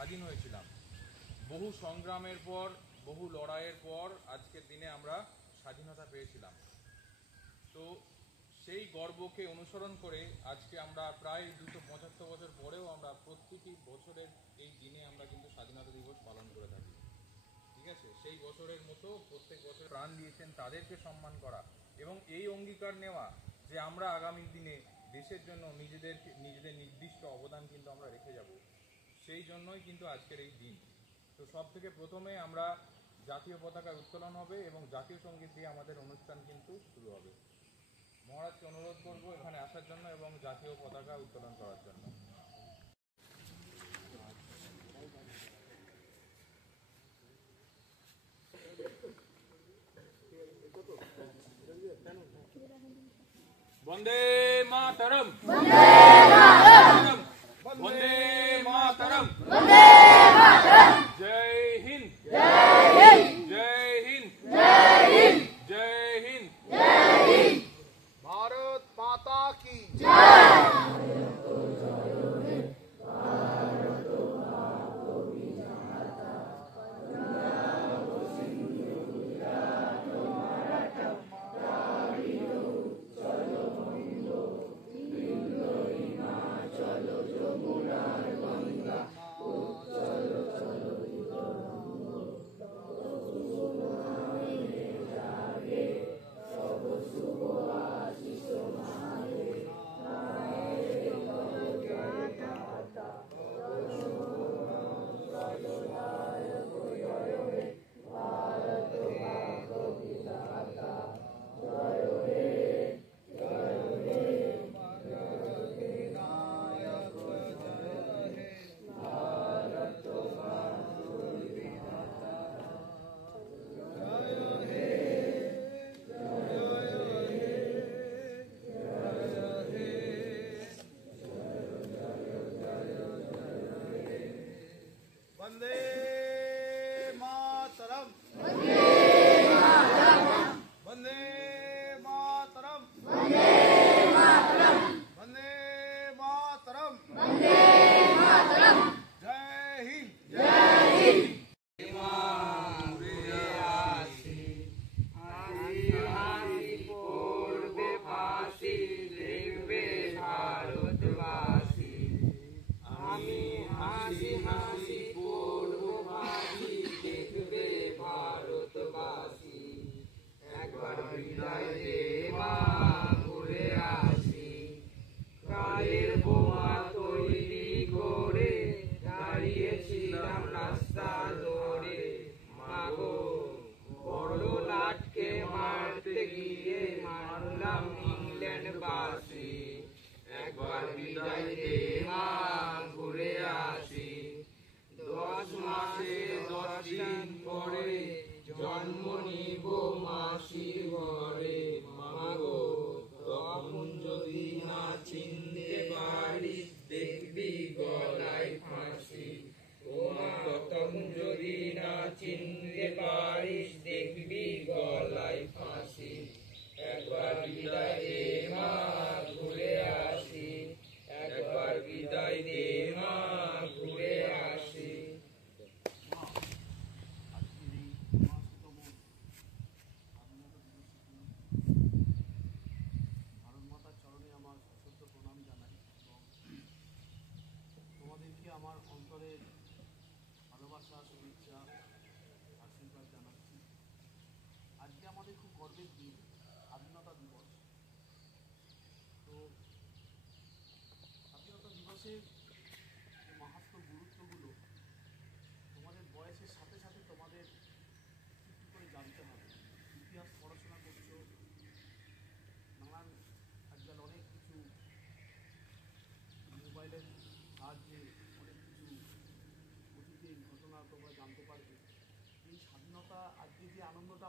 স্বাধীন হয়েছিলাম। বহু সংগ্রামের পর, বহু লড়াইয়ের পর আজকের দিনে আমরা স্বাধীনতা পেয়েছিলাম। তো সেই গর্বকে অনুসরণ করে আজকে আমরা প্রায় 275 বছর পরেও আমরা প্রত্যেকটি বছরের এই দিনে আমরা কিন্তু স্বাধীনতা দিবস পালন করে থাকি। ঠিক আছে, সেই বছরের মতো প্রত্যেক বছর প্রাণ দিয়েছেন তাদেরকে সম্মান করা এবং এই অঙ্গীকার নেওয়া যে আমরা আগামী দিনে দেশের জন্য নিজেদের নির্দিষ্ট অবদান কিন্তু আমরা রেখে যাব। সেই জন্যই কিন্তু আজকের এই দিন। তো সব থেকে প্রথমে আমরা জাতীয় পতাকা উত্তোলন হবে এবং জাতীয় সঙ্গীত দিয়ে আমাদের অনুষ্ঠান কিন্তু শুরু হবে। মহারাজকে অনুরোধ করব এখানে আসার জন্য এবং জাতীয় পতাকা উত্তোলন করার জন্য। বন্দে মাতরম, বন্দে মাতরম, বন্দে মাতরম, বন্দে মাতরম। জয় হিন্দ, জয় হিন্দ, জয় হিন্দ, জয় হিন্দ, জয় হিন্দ, জয় হিন্দ। ভারত মাতা কি জয়।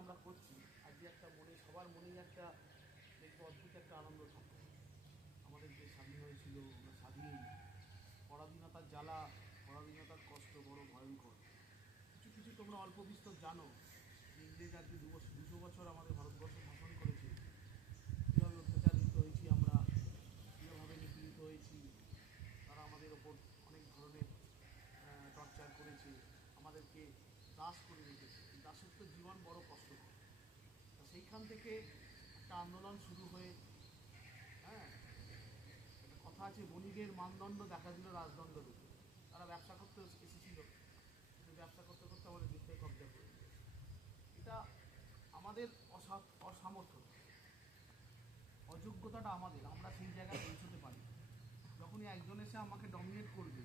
আমরা করছি আজকে একটা মনে সবার মনেই একটা অদ্ভুত একটা আনন্দ থাকে। আমাদের যে স্বাধীন হয়েছিল আমরা স্বাধীন, পরাধীনতার জ্বালা, পরাধীনতার কষ্ট বড় ভয়ঙ্কর। কিছু কিছু তোমরা অল্প বিস্তর জানো যে ইংরেজ আজকে 200 বছর আমাদের ভারতবর্ষ শাসন করেছে, কীভাবে অত্যাচারিত হয়েছি আমরা, কীভাবে নিপীড়িত হয়েছি, তারা আমাদের ওপর অনেক ধরনের টর্চার দাস করে রেখেছে। দাসের তো জীবন বড় কষ্টকর। তা সেইখান থেকে একটা আন্দোলন শুরু হয়ে, হ্যাঁ, একটা কথা আছে, বণিকের মানদণ্ড দেখা দিল রাজদণ্ড রূপে। তারা ব্যবসা করতে এসেছিল, কিন্তু ব্যবসা করতে করতে আমাদের বিরুদ্ধে কবজা করে দিল। এটা আমাদের অসামর্থ্য, অযোগ্যতাটা আমাদের, আমরা সেই জায়গায় পৌঁছতে পারি। যখনই একজন এসে আমাকে ডমিনেট করবে,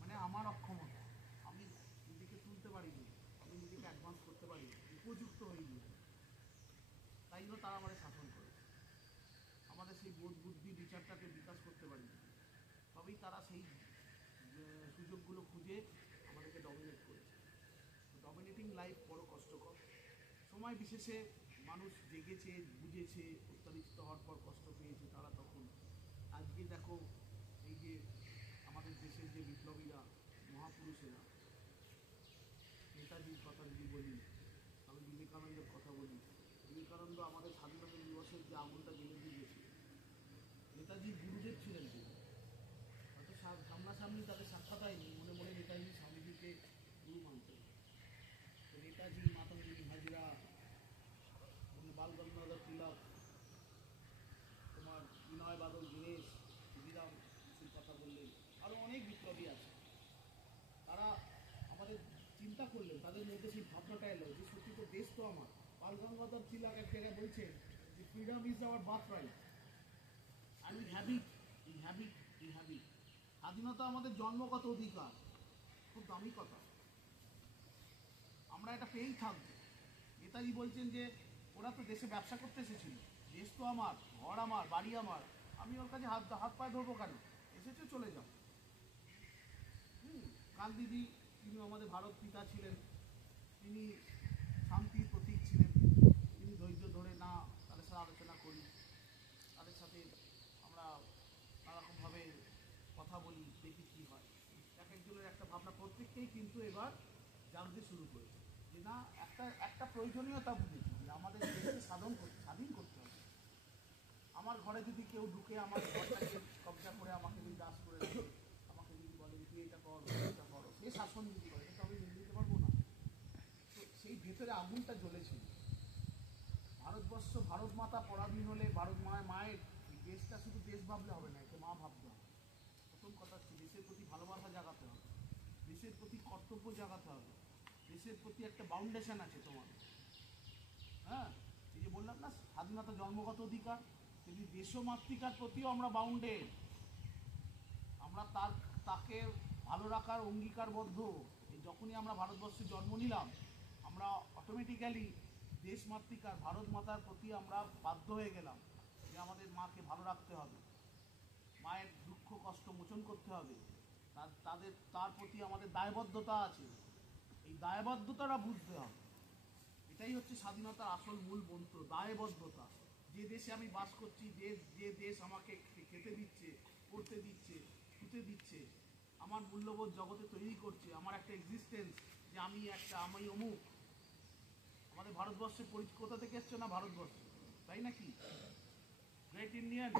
মানে আমার অক্ষমতা, আমি নিজেকে তুলতে পারিনি, আমি নিজেকে অ্যাডভান্স করতে পারি, উপযুক্ত হইনি, তাই জন্য তারা আমাদের শাসন করেছে। আমাদের সেই বোধ বুদ্ধি বিচারটাকে বিকাশ করতে পারিনি, তবেই তারা সেই সুযোগগুলো খুঁজে আমাদেরকে ডমিনেট করেছে। ডমিনেটিং লাইফ বড় কষ্টকর। সময় বিশেষে মানুষ জেগেছে, বুঝেছে, উত্তরিত হওয়ার পর কষ্ট পেয়েছে তারা তখন। আজকে দেখো এই যে আমাদের দেশের যে বিপ্লবীরা, মহাপুরুষেরা, নেতাজির কথা যদি বলি, আমি বিবেকানন্দের কথা বলি। বিবেকানন্দ আমাদের স্বাধীনতা দিবসের যে আগুনটা জ্বেলে দিয়েছিল, নেতাজির গুরুদেব ছিলেন তিনি। হয়তো সামনাসামনি তাদের সাক্ষাৎ হয়নি, মনে মনে নেতাজি স্বামীজিকে গুরু মানতেন। তো নেতাজি, মাতঙ্গিনী হাজরা, বাল গঙ্গাধর তিলক, তোমার বিনয় বাদল দীনেশ, ক্ষুদিরাম বসুর কথা বললেন, আরও অনেক বিপ্লবী আছে। তারা আমাদের চিন্তা করলেন, তাদের মধ্যে সেই ভাবনাটা এলো যে সত্যি তো দেশ তো আমার। বাল গঙ্গাধর তিলক এক জায়গায় বলছেন যে freedom is our birth right and we have it, we have it, we have it. স্বাধীনতা আমাদের জন্মগত অধিকার, খুব দামি কথা, আমরা এটা পেয়েই থাকবো। নেতাজি বলছেন যে ওরা তো দেশে ব্যবসা করতে এসেছিল, দেশ তো আমার, ঘর আমার, বাড়ি আমার, আমি ওর কাছে হাত পায়ে ধরবো কেন, এসেছে চলে যাও। গান্ধীজি, তিনি আমাদের ভারত পিতা ছিলেন, তিনি শান্তির প্রতীক ছিলেন। তিনি ধৈর্য ধরে না তাদের সাথে আলোচনা করি, তাদের সাথে আমরা নানারকমভাবে কথা বলি, দেখি কী হয়। এক একজনের একটা ভাবনা, প্রত্যেককেই কিন্তু এবার জানতে শুরু করেছে যে না, একটা প্রয়োজনীয়তা বুঝেছি যে আমাদের দেশকে স্বাধীন করতে হবে। আমার ঘরে যদি কেউ ঢুকে আমার ঘরটাকে কবজা করে আমাকে যদি দাস করে দেবে, আমাকে যদি বলে তুই এটা কর, এটা করো, সে শাসন যদি করে, এটা আমি মেনে নিতে পারবো না। তো সেই ভেতরে আগুনটা জ্বলেছিল। ভারতবর্ষ, ভারত মাতা পরাধীন হলে ভারত মায়ের দেশটা শুধু দেশ ভাবলে হবে না, একে মা ভাবতে হবে। প্রথম কথা হচ্ছে দেশের প্রতি ভালোবাসা জাগাতে হবে, দেশের প্রতি কর্তব্য জাগাতে হবে, দেশের প্রতি একটা বাউন্ডেশন আছে তোমার। হ্যাঁ, এই যে বললাম না স্বাধীনতা জন্মগত অধিকার, যদি দেশমাতৃকার প্রতিও আমরা বাউন্ডেড, আমরা তাকে ভালো রাখার অঙ্গীকারবদ্ধ। এই যখনই আমরা ভারতবর্ষে জন্ম নিলাম, আমরা অটোমেটিক্যালি দেশমাতৃকার, ভারত মাতার প্রতি আমরা বাধ্য হয়ে গেলাম যে আমাদের মাকে ভালো রাখতে হবে, মায়ের দুঃখ কষ্ট মোচন করতে হবে, তার প্রতি আমাদের দায়বদ্ধতা আছে। এই দায়বদ্ধতাটা বুঝতে হবে। এটাই হচ্ছে স্বাধীনতার আসল মূল মন্ত্র, দায়বদ্ধতা। যে দেশে আমি বাস করছি, যে দেশ আমাকে খেতে দিচ্ছে, পড়তে দিচ্ছে, শুতে দিচ্ছে, আমার মূল্যবোধ জগতে তৈরি করছে, আমার একটা এক্সিস্টেন্স, যে আমি অমুক। আমাদের ভারতবর্ষের কোথা থেকে এসছে না, ভারতবর্ষ, তাই নাকি? গ্রেট ইন্ডিয়ান,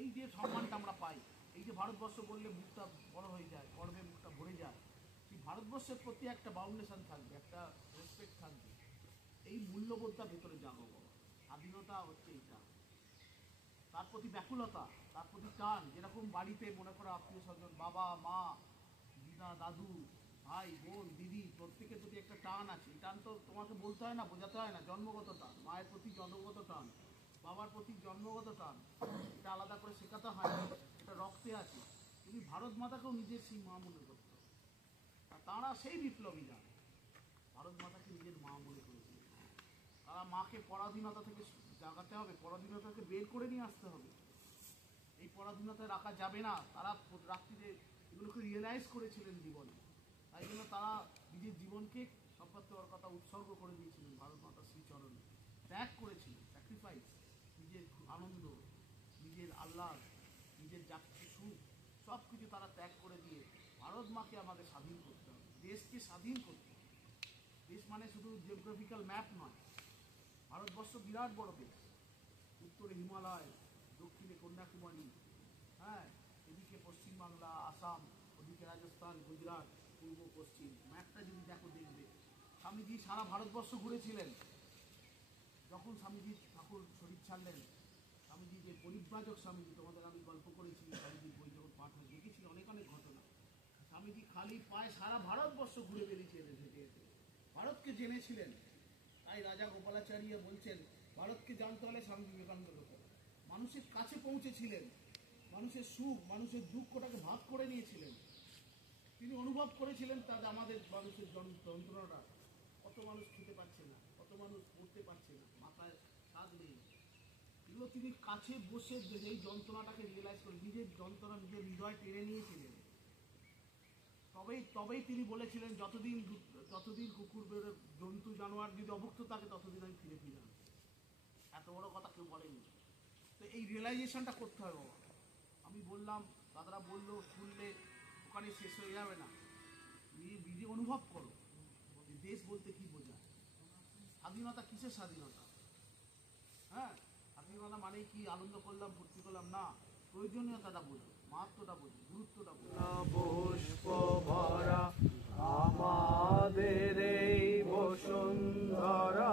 এই যে সম্মানটা আমরা পাই, এই যে ভারতবর্ষ বললে মুখটা বড় হয়ে যায়, গর্বে মুখটা ভরে যায়, সেই ভারতবর্ষের প্রতি একটা বাউন্ডেশন থাকবে, একটা রেসপেক্ট থাকবে। এই মূল্যবোধটা ভেতরে জাগো। স্বাধীনতা হচ্ছে এইটা, তার প্রতি ব্যাকুলতা, তার প্রতি টান। যেরকম বাড়িতে মনে করো আত্মীয় স্বজন, বাবা মা, দিদা দাদু, ভাই বোন, দিদি, প্রত্যেকের প্রতি একটা টান আছে। এই টান তো তোমাকে বলতে হয় না, বোঝাতে হয় না, জন্মগত টান। মায়ের প্রতি জন্মগত টান, বাবার প্রতি জন্মগত টান, এটা আলাদা করে শেখাতে হয় না, এটা রক্তে আছে। তুমি ভারত মাতাকেও নিজের সেই মা মনে করতে, আর তাঁরা সেই বিপ্লবীরা ভারত মাতাকে নিজের মা মনে করেছিল। তারা মাকে পরাধীনতা থেকে জাগাতে হবে, পরাধীনতাকে বের করে নিয়ে আসতে হবে। এই পরাধীনতায় রাখা যাবে না। তারা রাত্রিতে এগুলোকে রিয়েলাইজ করেছিলেন জীবনে, তাই জন্য তারা নিজের জীবনকে সম্পদ দেওয়ার কথা উৎসর্গ করে দিয়েছিলেন ভারত মাতার শ্রীচরণে, ত্যাগ করেছিলেন, স্যাক্রিফাইস, নিজের আনন্দ, নিজের আহ্লাদ, নিজের জাতীয় সুখ, সব কিছু তারা ত্যাগ করে দিয়ে ভারত মাকে আমাদের স্বাধীন করতে হবে, দেশকে স্বাধীন করতে হবে। দেশ মানে শুধু জিওগ্রাফিক্যাল ম্যাপ নয়। ভারতবর্ষ বিরাট বড় দেশ, উত্তরে হিমালয়, দক্ষিণে কন্যাকুমারী, হ্যাঁ, এদিকে পশ্চিমবাংলা, আসাম, ওদিকে রাজস্থান, গুজরাট, পূর্ব পশ্চিম। ম্যাপটা যদি দেখো দেখবে স্বামীজি সারা ভারতবর্ষ ঘুরেছিলেন। যখন স্বামীজি ঠাকুর শরীর ছাড়লেন, স্বামীজি যে পরিব্রাজক স্বামীজি, তোমাদের আমি গল্প করেছি, স্বামীজির বই যখন পাঠ হয় দেখেছি অনেক অনেক ঘটনা। স্বামীজি খালি পায়ে সারা ভারতবর্ষ ঘুরে বেরিয়েছিলেন, হেঁটে হেঁটে ভারতকে জেনেছিলেন। তাই রাজা গোপালাচার্য বলছেন, ভারতকে জানতে হলে স্বামী বিবেকানন্দের হতে হবে। মানুষের কাছে পৌঁছেছিলেন, মানুষের সুখ মানুষের দুঃখটাকে ভাগ করে নিয়েছিলেন। তিনি অনুভব করেছিলেন তার আমাদের মানুষের যন্ত্রণাটা, কত মানুষ খেতে পারছে না, কত মানুষ পড়তে পারছে না, মাথায় স্বাদ নেই। এগুলো তিনি কাছে বসে এই যন্ত্রণাটাকে রিয়েলাইজ করে নিজের যন্ত্রণা নিজের হৃদয় টেনে নিয়েছিলেন। তবেই তিনি বলেছিলেন, যতদিন কুকুর বেরো জন্তু জানোয়ার যদি অভুক্ত থাকে ততদিন আমি ফিরে আসবো। এত বড় কথা কেউ বলেনি। তো এই রিয়েলাইজেশনটা করতে হবে বাবা। আমি বললাম, দাদারা বললো শুনলে ওখানে শেষ হয়ে যাবে না, নিজে অনুভব করো যে দেশ বলতে কি বোঝায়, স্বাধীনতা কিসের স্বাধীনতা। হ্যাঁ, স্বাধীনতা মানে কি আনন্দ করলাম ফুর্তি করলাম না, প্রয়োজনীয়তাটা বোঝো, মাহাত্মটা বোঝো, গুরুত্বটা বোঝো। পুষ্প ভরা আমাদের এই বসুন্ধরা,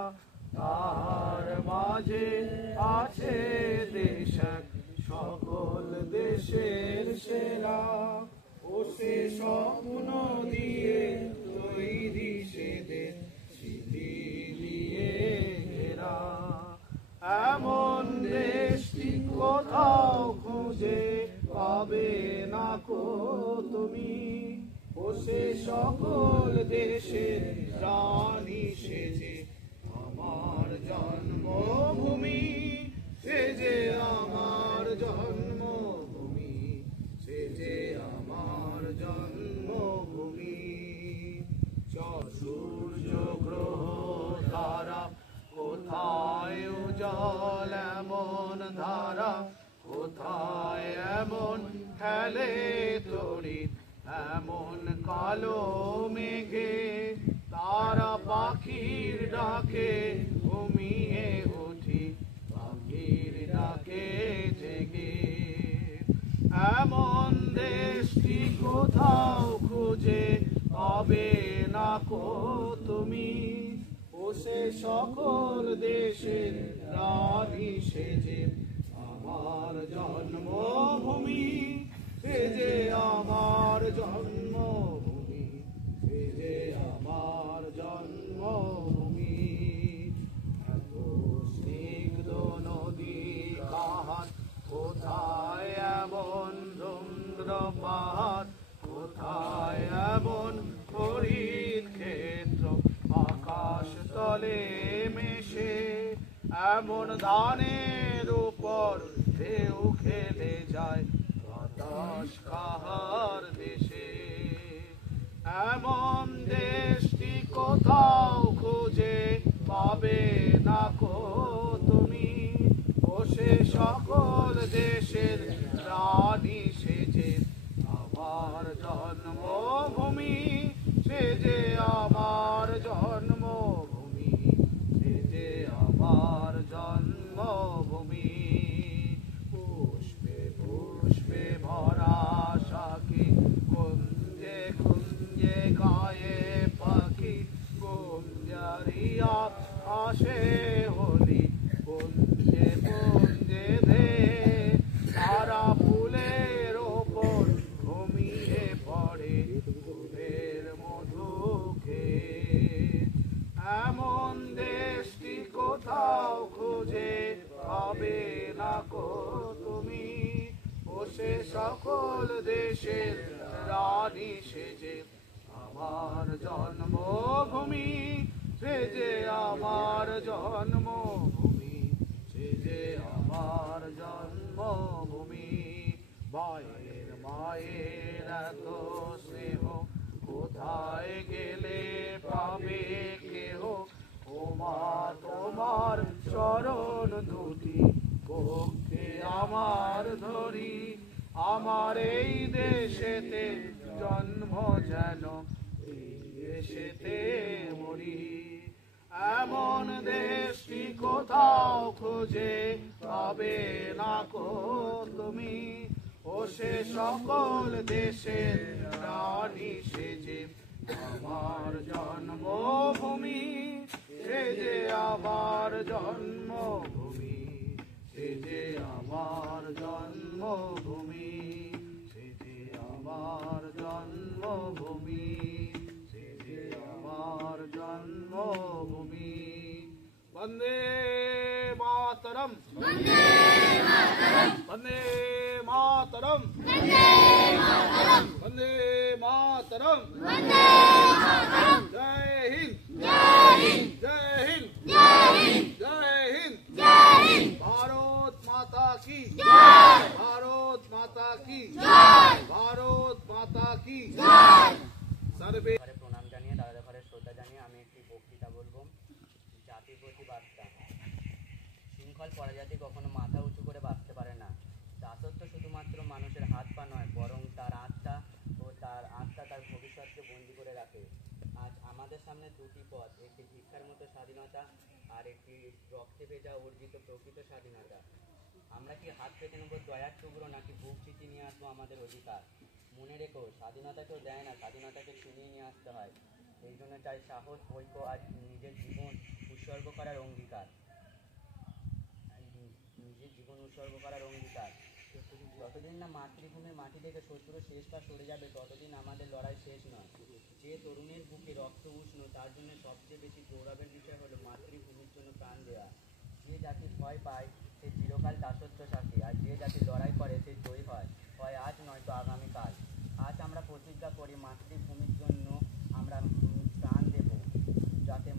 তার মাঝে আছে দেশ সকল দেশের সেরা। ও সে স্বপ্ন দিয়ে তৈরি সেদের স্মৃতি দিয়ে ঘেরা। এমন দেশটি কোথাও খুঁজে পাবে না কো তুমি। ও সে সকল দেশের রানী সেজে আমার জন্মভূমি, সেজে আমার জন্মভূমি, সেজে আমার জন্মভূমি। সূর্য গ্রহ তারা কোথায় উজ্জ্বল এমন ধারা, কোথায় এমন খেলে তড়িৎ এমন কালো মেঘে। তারা পাখির ডাকে ঘুমিয়ে উঠি, পাখির ডাকে জেগে। এমন দেশটি কোথাও খুঁজে পাবে না কো তুমি। ও সে সকল দেশের রানী সেজে আমার জন্মভূমি, সেজে আমার জন্মভূমি, সেজে আমার জন্মভূমি। এত স্নিগ্ধ নদী কাহার, কোথায় এমন রুদ্র পাহাড়, কোথায় এমন হরিণ ক্ষেত্র আকাশ তলে মেশে। এমন ধানের উপর ঢেউ খেলে যায় বাতাস কাহার দেশে। এমন দেশটি কোথাও খুঁজে পাবে না কো তুমি। ও সে সকল দেশের রানী সেজে আমার জন্মভূমি, সেজে আমার জন্মভূমি, সেজে আমার জন্মভূমি। পুষ্পে পুষ্পে ভরা শাখি, কুঞ্জে কুঞ্জে গায়ে পাখি, গুঞ্জারিয়া আসে হোলি, কুঞ্জে কুঞ্জে ধে। তারা ফুলের ওপর ঘুমিয়ে পড়ে ফুলের মধু খেয়ে। এমন দেশটি কোথাও খুঁজে পাবে না কো তুমি। ও সে সকল দেশের রানী সেজে আমার জন্মভূমি, সেজে আমার জন্মভূমি, সেজে আমার জন্মভূমি। মায়ের মায়ের এত স্নেহ কোথায় গেলে পাবে কেহ। ও মা তোমার চরণ দুটি পক্ষে আমার ধরি। আমার এই দেশেতে জন্ম যেন এই দেশেতে মরি। এমন দেশটি কোথাও খুঁজে পাবে না কো তুমি। ও সে সকল দেশের রানী সেজে আমার জন্ম জন্মভূমি, সে যে আমার জন্মভূমি, সে যে আমার জন্মভূমি, সে যে আমার জন্মভূমি, সে যে আমার জন্মভূমি। বন্দে মাতরম, বন্দে মাতরম, বন্দে মাতরম, জয় হিন্দ, জয় হিন্দ, জয় হিন্দ। ভারত মাতা কি জয়, ভারত মাতা কি জয়, ভারত মাতা কি জয়। সর্বে প্রণাম জানিয়ে, দাদা ঘরের শ্রদ্ধা জানিয়ে আমি একটি বক্তৃতা বলবো। জাতির প্রতি বার্তা। শৃঙ্খল পরাজাতি কখনো মাথা উঁচু করে বাঁচতে পারে না। দাসত্ব শুধুমাত্র মানুষের হাত পা নয়, বরং তার আত্মা তার ভবিষ্যৎকে বন্দী করে রাখে। আজ আমাদের সামনে দুটি পথ, একটি ভিক্ষার মতো স্বাধীনতা আর একটি রক্তে ভেজা অর্জিত প্রকৃত স্বাধীনতা। আমরা কি হাত পেতে নেবো দয়ার টুকরো, নাকি বুক চিতি নিয়ে আসবো আমাদের অধিকার? মনে রেখো, স্বাধীনতা কেউ দেয় না, স্বাধীনতাকে ছিনিয়ে নিয়ে আসতে হয়। এই জন্য চাই সাহস, ঐক্য আর নিজের জীবন উৎসর্গ করার অঙ্গীকার। নিজের জীবন উৎসর্গ করার অঙ্গীকার। যতদিন না মাতৃভূমির মাটি থেকে শত্রু শেষ পা সরে যাবে, ততদিন আমাদের লড়াই শেষ নয়। যে তরুণের বুকে রক্ত উষ্ণ, তার জন্য সবচেয়ে বেশি গৌরবের বিষয় হলো মাতৃভূমির জন্য প্রাণ দেওয়া। যে জাতি ভয় পায় সে চিরকাল দাসত্ব থাকে, আর যে জাতি লড়াই করে সে জয়ী হয়, হয় আজ নয়তো আগামীকাল। আজ আমরা প্রতিজ্ঞা করি, মাতৃভূমির জন্য আমরা প্রাণ দেব, যাতে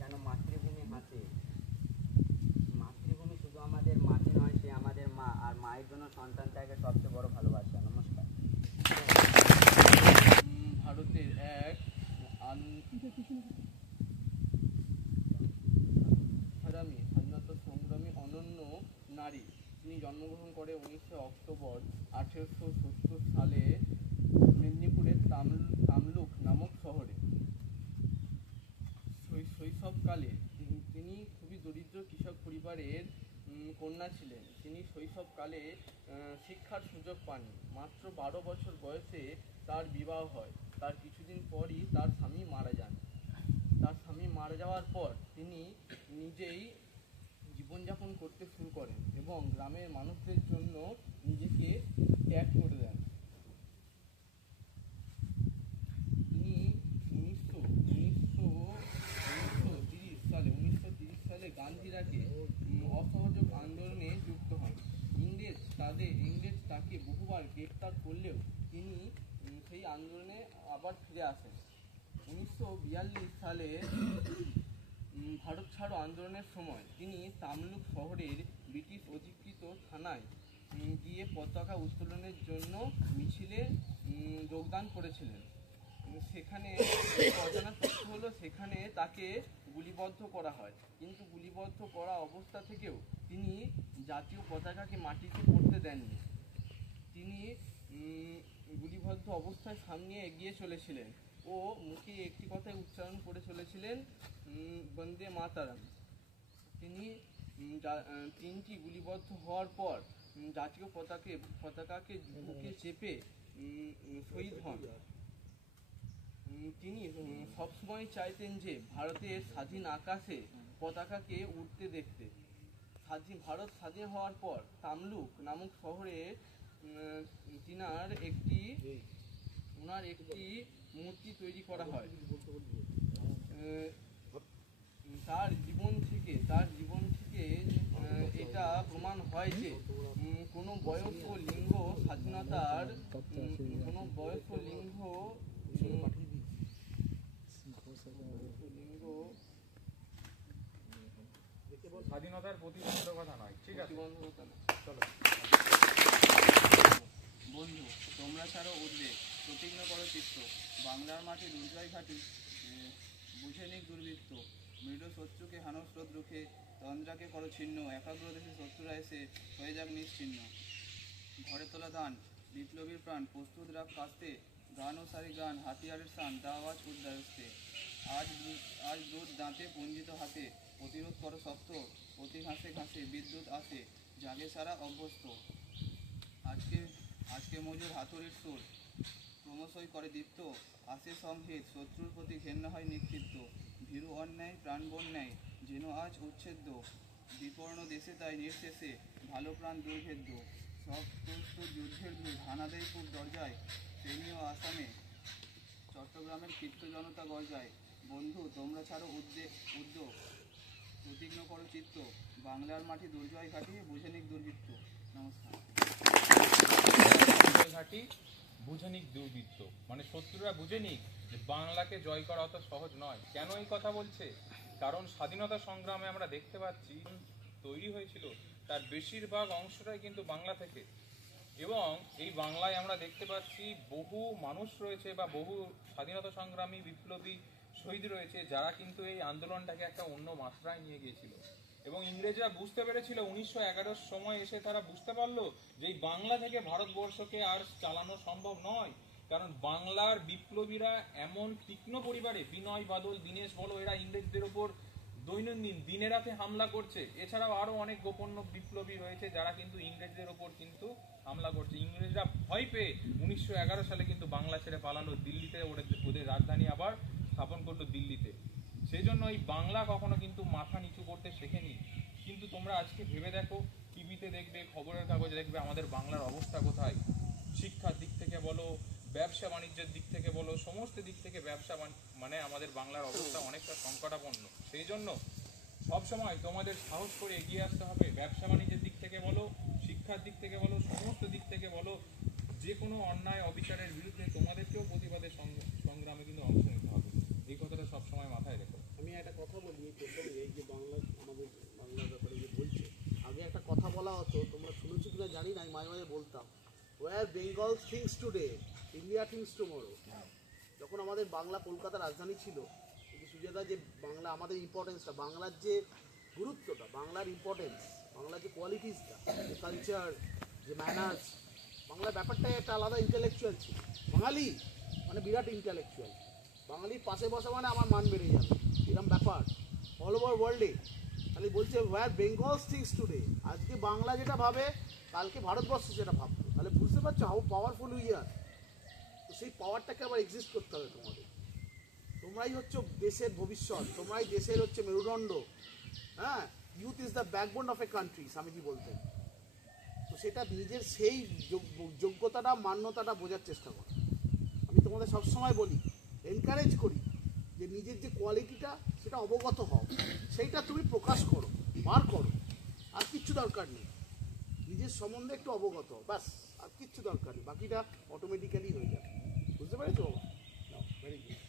যেন মাতৃভূমি হাসে। মাতৃভূমি শুধু আমাদের মাটি নয়, সে আমাদের মা, আর মায়ের জন্য সন্তান ত্যাগের সবচেয়ে বড় ভালোবাসা। নমস্কার। ভারতের এক স্বাধীনতা সংগ্রামী অনন্য নারী। তিনি জন্মগ্রহণ করে 19 অক্টোবর 1870 সালে মেদিনীপুরের তামলুক নামক শহরে। শৈশবকালে তিনি খুবই দরিদ্র কৃষক পরিবারের কন্যা ছিলেন। তিনি শৈশবকালে শিক্ষার সুযোগ পাননি। মাত্র 12 বছর বয়সে তার বিবাহ হয়। তার কিছুদিন পরই তার স্বামী মারা যান। তার স্বামী মারা যাওয়ার পর তিনি নিজেই জীবনযাপন করতে শুরু করেন এবং গ্রামের মানুষদের জন্য নিজেকে ত্যাগ করে দেন। তিনি 1930 সালে গান্ধীরাকে অসহযোগ আন্দোলনে যুক্ত হন। ইংরেজ তাকে বহুবার গ্রেফতার করলেও তিনি সেই আন্দোলনে আবার ফিরে আসেন। 1942 সালে ভারত ছাড়ো আন্দোলনের সময় তিনি তামলুক শহরের ব্রিটিশ অধিকৃত থানায় গিয়ে পতাকা উত্তোলনের জন্য মিছিলে যোগদান করেছিলেন। সেখানে অজানা তথ্য হলো, সেখানে তাকে গুলিবদ্ধ করা হয়। কিন্তু গুলিবদ্ধ করা অবস্থা থেকেও তিনি জাতীয় পতাকাকে মাটিতে পড়তে দেননি। তিনি গুলিবদ্ধ অবস্থায় সামনে এগিয়ে চলেছিলেন ও মুখে একটি কথাই উচ্চারণ করে চলেছিলেন, বন্দে মাতারাম। তিনটি গুলিবদ্ধ হওয়ার পর জাতীয় পতাকাকে বুকে চেপে শহীদ হন। তিনি সবসময় চাইতেন যে ভারতের স্বাধীন আকাশে পতাকাকে উড়তে দেখতে। ভারত স্বাধীন হওয়ার পর তামলুক নামক শহরে ওনার একটি মূর্তি তৈরি করা হয়। তার জীবন থেকে এটা প্রমাণ হয় যে কোনো বয়স ও লিঙ্গ স্বাধীনতার স্বাধীনতার প্রতিবন্ধকতা নয়। ঠিক আছে, চলো। বন্ধু, তোমরা ছাড়ো উঠবে, প্রতিজ্ঞা করো চিত্ত, বাংলার মাটি দুর্জয় ঘাটি বুঝে নিক দুর্বৃত্ত, মৃদ শত্রুকে হানো স্রোত রুখে, তন্দ্রাকে করো ছিন্ন, একাগ্র দেশে শত্রুরা এসে হয়ে যাক নিশ্চিহ্ন। ঘরে তোলা দান বিপ্লবীর প্রাণ, প্রস্তুত রাখ কাস্তে, গান ও সারি গান, হাতিয়ারের স্থান দা আওয়াজ উদ্দায়স্তে। আজ দুধ দাঁতে পঞ্জিত হাতে, প্রতিরোধ করো সত্য, প্রতি ঘাসে ঘাসে বিদ্যুৎ আসে, জাগে সারা অভ্যস্ত। আজকে মজুর হাতুড়ির সুর, ক্রমশই করে দীপ্ত, আসে সংহিত, শত্রুর প্রতি ঘেন্না হয় নিক্ষিপ্ত, ভীরু অন্যায় প্রাণবন ন্যায় যেন আজ উচ্ছেদ্য, বিপন্ন দেশে তাই নির্শেষে ভালো প্রাণ দুর্ভেদ্য, সব প্রস্তুত যুদ্ধের ভিড় হানা দেয় খুব দরজায়, ফেনী ও আসামে চট্টগ্রামের ক্ষিপ্ত জনতা গর্জায়, বন্ধু তোমরা ছাড়ো উদ্যোগ, প্রতিজ্ঞ করো চিত্ত, বাংলার মাটি দুর্জয় ঘাটিয়ে বুঝে নিক দুর্বৃত্ত। নমস্কার। ঘাটি বুঝে নিক দুর্বৃত্ত, মানে শত্রুরা বুঝে নিক যে বাংলাকে জয় করা অত সহজ নয়। কেন এই কথা বলছে? কারণ স্বাধীনতা সংগ্রামে আমরা দেখতে পাচ্ছি তৈরি হয়েছিল তার বেশিরভাগ অংশটাই কিন্তু বাংলা থেকে, এবং এই বাংলায় আমরা দেখতে পাচ্ছি বহু মানুষ রয়েছে বা বহু স্বাধীনতা সংগ্রামী বিপ্লবী শহীদ রয়েছে যারা কিন্তু এই আন্দোলনটাকে একটা অন্য মাত্রায় নিয়ে গিয়েছিল। এবং ইংরেজরা বুঝতে পেরেছিল 1911 সময় এসে তারা বুঝতে পারলো যে এই বাংলা থেকে ভারতবর্ষকে আর চালানো সম্ভব নয়, কারণ বাংলার বিপ্লবীরা এমন তীক্ষ্ণ পরিবারে, বিনয় বাদল দীনেশ বলো, এরা ইংরেজদের ওপর দৈনন্দিন দিনে রাতে হামলা করছে। এছাড়াও আরো অনেক গোপন বিপ্লবী রয়েছে যারা কিন্তু ইংরেজদের ওপর কিন্তু হামলা করছে। ইংরেজরা ভয় পেয়ে 1911 সালে কিন্তু বাংলা ছেড়ে পালালো, দিল্লিতে ওদের রাজধানী আবার স্থাপন করলো দিল্লিতে। সেই জন্য এই বাংলা কখনো কিন্তু মাথা নিচু করতে শেখেনি। কিন্তু তোমরা আজকে ভেবে দেখো, টিভিতে দেখবে, খবরের কাগজে দেখবে আমাদের বাংলার অবস্থা কোথায়। শিক্ষার দিক থেকে বলো, ব্যবসা বাণিজ্যের দিক থেকে বলো, সমস্ত দিক থেকে মানে আমাদের বাংলার অবস্থা অনেকটা সংকটাপন্ন। সেই জন্য সবসময় তোমাদের সাহস করে এগিয়ে আসতে হবে। ব্যবসা বাণিজ্যের দিক থেকে বলো, শিক্ষার দিক থেকে বলো, সমস্ত দিক থেকে বলো, যে কোনো অন্যায় অবিচারের বিরুদ্ধে তোমাদেরকেও প্রতিবাদের সংগ্রামে কিন্তু অংশ নিতে হবে। এই কথাটা সবসময় মাথায় রেখো। আমি একটা কথা বলি, প্রথমে এই যে আমাদের বাংলার ব্যাপারে যে বলছে, আগে একটা কথা বলা হতো, তোমরা শুনেছো কিনা জানি না, আমি মাঝে মাঝে বলতাম, what Bengal thinks today India thinks tomorrow. যখন আমাদের বাংলা কলকাতার রাজধানী ছিল, কিন্তু সুজাতা যে বাংলা আমাদের ইম্পর্টেন্সটা, বাংলার যে গুরুত্বটা, বাংলার ইম্পর্টেন্স, বাংলার যে কোয়ালিটিসটা, যে কালচার, যে ম্যানার্স, বাংলার ব্যাপারটাই একটা আলাদা ইন্টেলেকচুয়াল ছিল। বাঙালি মানে বিরাট ইন্টেলেকচুয়াল, বাঙালির পাশে বসা মানে আমার মান বেড়ে যাবে, এরকম ব্যাপার অল ওভার ওয়ার্ল্ডে। খালি বলছে ওয়ার বেঙ্গল থিংস টুডে, আজকে বাংলা যেটা ভাবে কালকে ভারতবর্ষ সেটা ভাববে। তাহলে বুঝতে পারছো হাউ পাওয়ারফুল উই আর। তো সেই পাওয়ারটাকে আবার এক্সিস্ট করতে হবে তোমাদের। তোমরাই হচ্ছে দেশের ভবিষ্যৎ, তোমরাই দেশের হচ্ছে মেরুদণ্ড। হ্যাঁ, youth is the backbone of a country, Swamiji বলতেন। তো সেটা নিজের সেই যোগ্যতাটা, মান্যতাটা বোঝার চেষ্টা করো। আমি তোমাদের সবসময় বলি, এনকারেজ করি যে নিজের যে কোয়ালিটিটা সেটা অবগত হও, সেইটা তুমি প্রকাশ করো, বার করো, আর কিচ্ছু দরকার নেই। নিজের সম্বন্ধে একটু অবগত হও, ব্যাস, আর কিচ্ছু দরকার নেই, বাকিটা অটোমেটিক্যালি হয়ে যাবে। বুঝতে পেরেছো? Very good.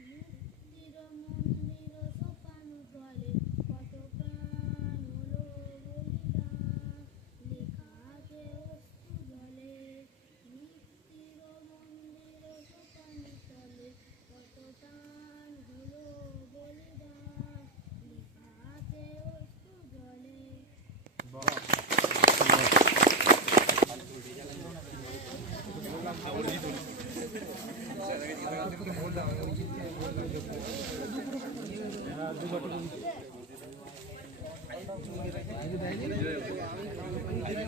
মুক্তির মন্দির সোপান তলে কত প্রাণ হলো বলিদান লেখা আছে অশ্রু জলে মুক্তির মন্দির সোপান তলে কত প্রাণ হলো বলিদান লেখা আছে অশ্রু জলে দুটো